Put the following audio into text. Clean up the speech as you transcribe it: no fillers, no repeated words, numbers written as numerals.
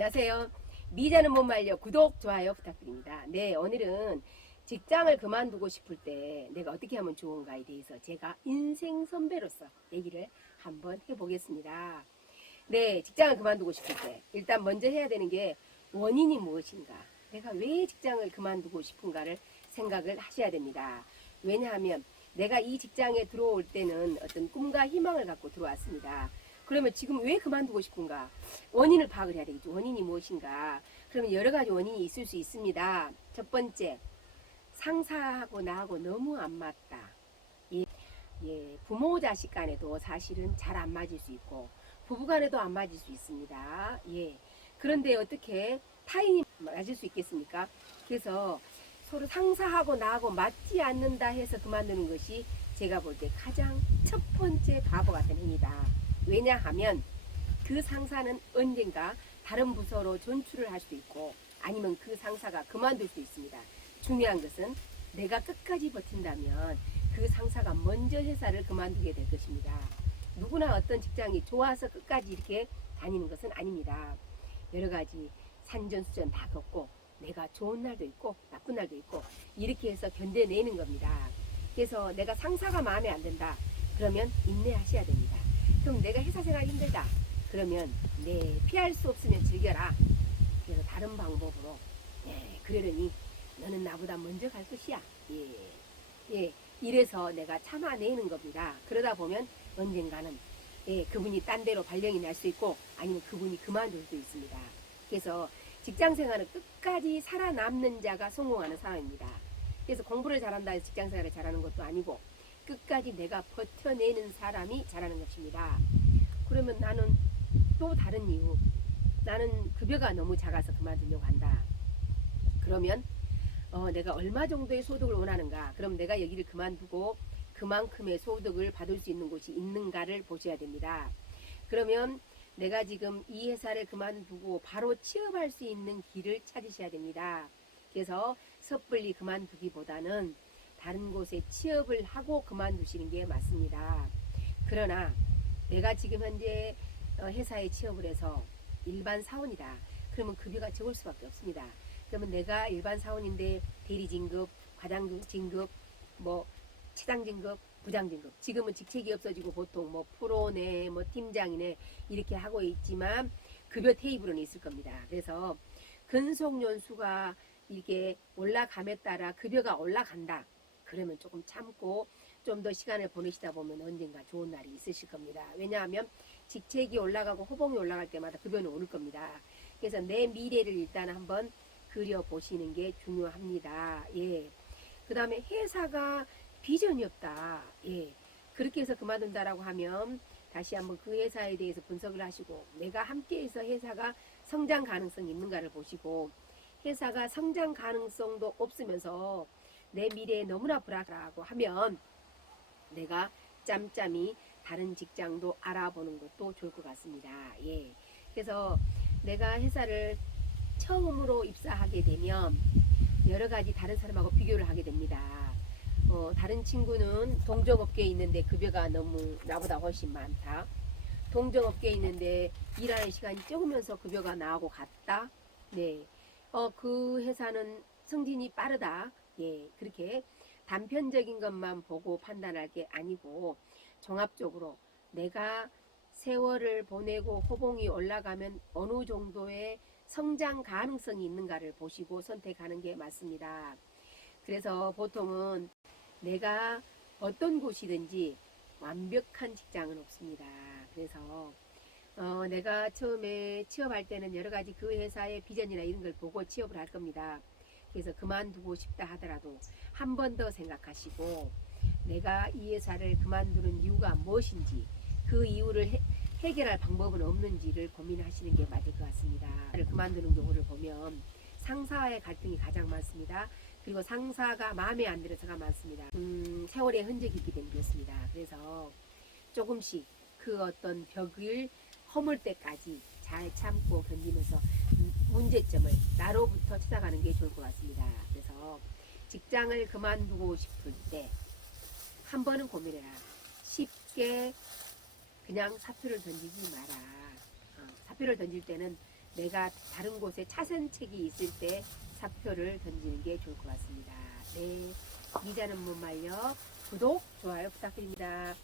안녕하세요. 미자는 못 말려 구독, 좋아요 부탁드립니다. 네, 오늘은 직장을 그만두고 싶을 때 내가 어떻게 하면 좋은가에 대해서 제가 인생 선배로서 얘기를 한번 해보겠습니다. 네, 직장을 그만두고 싶을 때 일단 먼저 해야 되는 게 원인이 무엇인가, 내가 왜 직장을 그만두고 싶은가를 생각을 하셔야 됩니다. 왜냐하면 내가 이 직장에 들어올 때는 어떤 꿈과 희망을 갖고 들어왔습니다. 그러면 지금 왜 그만두고 싶은가? 원인을 파악을 해야 되겠죠. 원인이 무엇인가? 그러면 여러 가지 원인이 있을 수 있습니다. 첫 번째, 상사하고 나하고 너무 안 맞다. 부모 자식 간에도 사실은 잘 안 맞을 수 있고, 부부 간에도 안 맞을 수 있습니다. 그런데 어떻게 타인이 맞을 수 있겠습니까? 그래서 서로 상사하고 나하고 맞지 않는다 해서 그만두는 것이 제가 볼 때 가장 첫 번째 바보 같은 행위다. 왜냐하면 그 상사는 언젠가 다른 부서로 전출을 할 수도 있고, 아니면 그 상사가 그만둘 수 있습니다. 중요한 것은 내가 끝까지 버틴다면 그 상사가 먼저 회사를 그만두게 될 것입니다. 누구나 어떤 직장이 좋아서 끝까지 이렇게 다니는 것은 아닙니다. 여러 가지 산전수전 다 겪고, 내가 좋은 날도 있고 나쁜 날도 있고, 이렇게 해서 견뎌내는 겁니다. 그래서 내가 상사가 마음에 안 든다 그러면 인내하셔야 됩니다. 그럼 내가 회사 생활이 힘들다 그러면 피할 수 없으면 즐겨라. 그래서 다른 방법으로 그러려니 너는 나보다 먼저 갈 것이야. 이래서 내가 참아내는 겁니다. 그러다 보면 언젠가는 그분이 딴 데로 발령이 날 수 있고, 아니면 그분이 그만둘 수도 있습니다. 그래서 직장생활은 끝까지 살아남는 자가 성공하는 사람입니다. 그래서 공부를 잘한다 해서 직장생활을 잘하는 것도 아니고, 끝까지 내가 버텨내는 사람이 잘하는 것입니다. 그러면 나는 또 다른 이유, 나는 급여가 너무 작아서 그만두려고 한다. 그러면 내가 얼마 정도의 소득을 원하는가? 그럼 내가 여기를 그만두고 그만큼의 소득을 받을 수 있는 곳이 있는가를 보셔야 됩니다. 그러면 내가 지금 이 회사를 그만두고 바로 취업할 수 있는 길을 찾으셔야 됩니다. 그래서 섣불리 그만두기보다는 다른 곳에 취업을 하고 그만두시는 게 맞습니다. 그러나 내가 지금 현재 회사에 취업을 해서 일반 사원이다. 그러면 급여가 적을 수밖에 없습니다. 그러면 내가 일반 사원인데 대리 진급, 과장 진급, 차장 진급, 부장 진급, 지금은 직책이 없어지고 보통 프로네, 팀장이네 이렇게 하고 있지만 급여 테이블은 있을 겁니다. 그래서 근속 연수가 이게 올라감에 따라 급여가 올라간다. 그러면 조금 참고 좀 더 시간을 보내시다 보면 언젠가 좋은 날이 있으실 겁니다. 왜냐하면 직책이 올라가고 호봉이 올라갈 때마다 급여는 오를 겁니다. 그래서 내 미래를 일단 한번 그려보시는 게 중요합니다. 그 다음에 회사가 비전이 없다. 그렇게 해서 그만둔다라고 하면 다시 한번 그 회사에 대해서 분석을 하시고, 내가 함께해서 회사가 성장 가능성이 있는가를 보시고, 회사가 성장 가능성도 없으면서 내 미래에 너무나 불안하다고 하면 내가 짬짬이 다른 직장도 알아보는 것도 좋을 것 같습니다. 그래서 내가 회사를 처음으로 입사하게 되면 여러 가지 다른 사람하고 비교를 하게 됩니다. 다른 친구는 동종업계에 있는데 급여가 너무 나보다 훨씬 많다. 동종업계에 있는데 일하는 시간이 적으면서 급여가 나하고 같다. 그 회사는 승진이 빠르다. 그렇게 단편적인 것만 보고 판단할 게 아니고, 종합적으로 내가 세월을 보내고 호봉이 올라가면 어느 정도의 성장 가능성이 있는가를 보시고 선택하는 게 맞습니다. 그래서 보통은 내가 어떤 곳이든지 완벽한 직장은 없습니다. 그래서 내가 처음에 취업할 때는 여러 가지 그 회사의 비전이나 이런 걸 보고 취업을 할 겁니다. 그래서 그만두고 싶다 하더라도 한 번 더 생각하시고, 내가 이 회사를 그만두는 이유가 무엇인지, 그 이유를 해결할 방법은 없는지를 고민하시는 게 맞을 것 같습니다. 그만두는 경우를 보면 상사와의 갈등이 가장 많습니다. 그리고 상사가 마음에 안 들어서가 많습니다. 세월의 흔적이 있기 때문에 그렇습니다. 그래서 조금씩 그 어떤 벽을 허물 때까지 잘 참고 견디면서 문제점을 나로부터 찾아가는 게 좋을 것 같습니다. 그래서 직장을 그만두고 싶을 때 한 번은 고민해라. 쉽게 그냥 사표를 던지지 마라. 사표를 던질 때는 내가 다른 곳에 차선책이 있을 때 사표를 던지는 게 좋을 것 같습니다. 네, 기자는 못 말려 구독, 좋아요 부탁드립니다.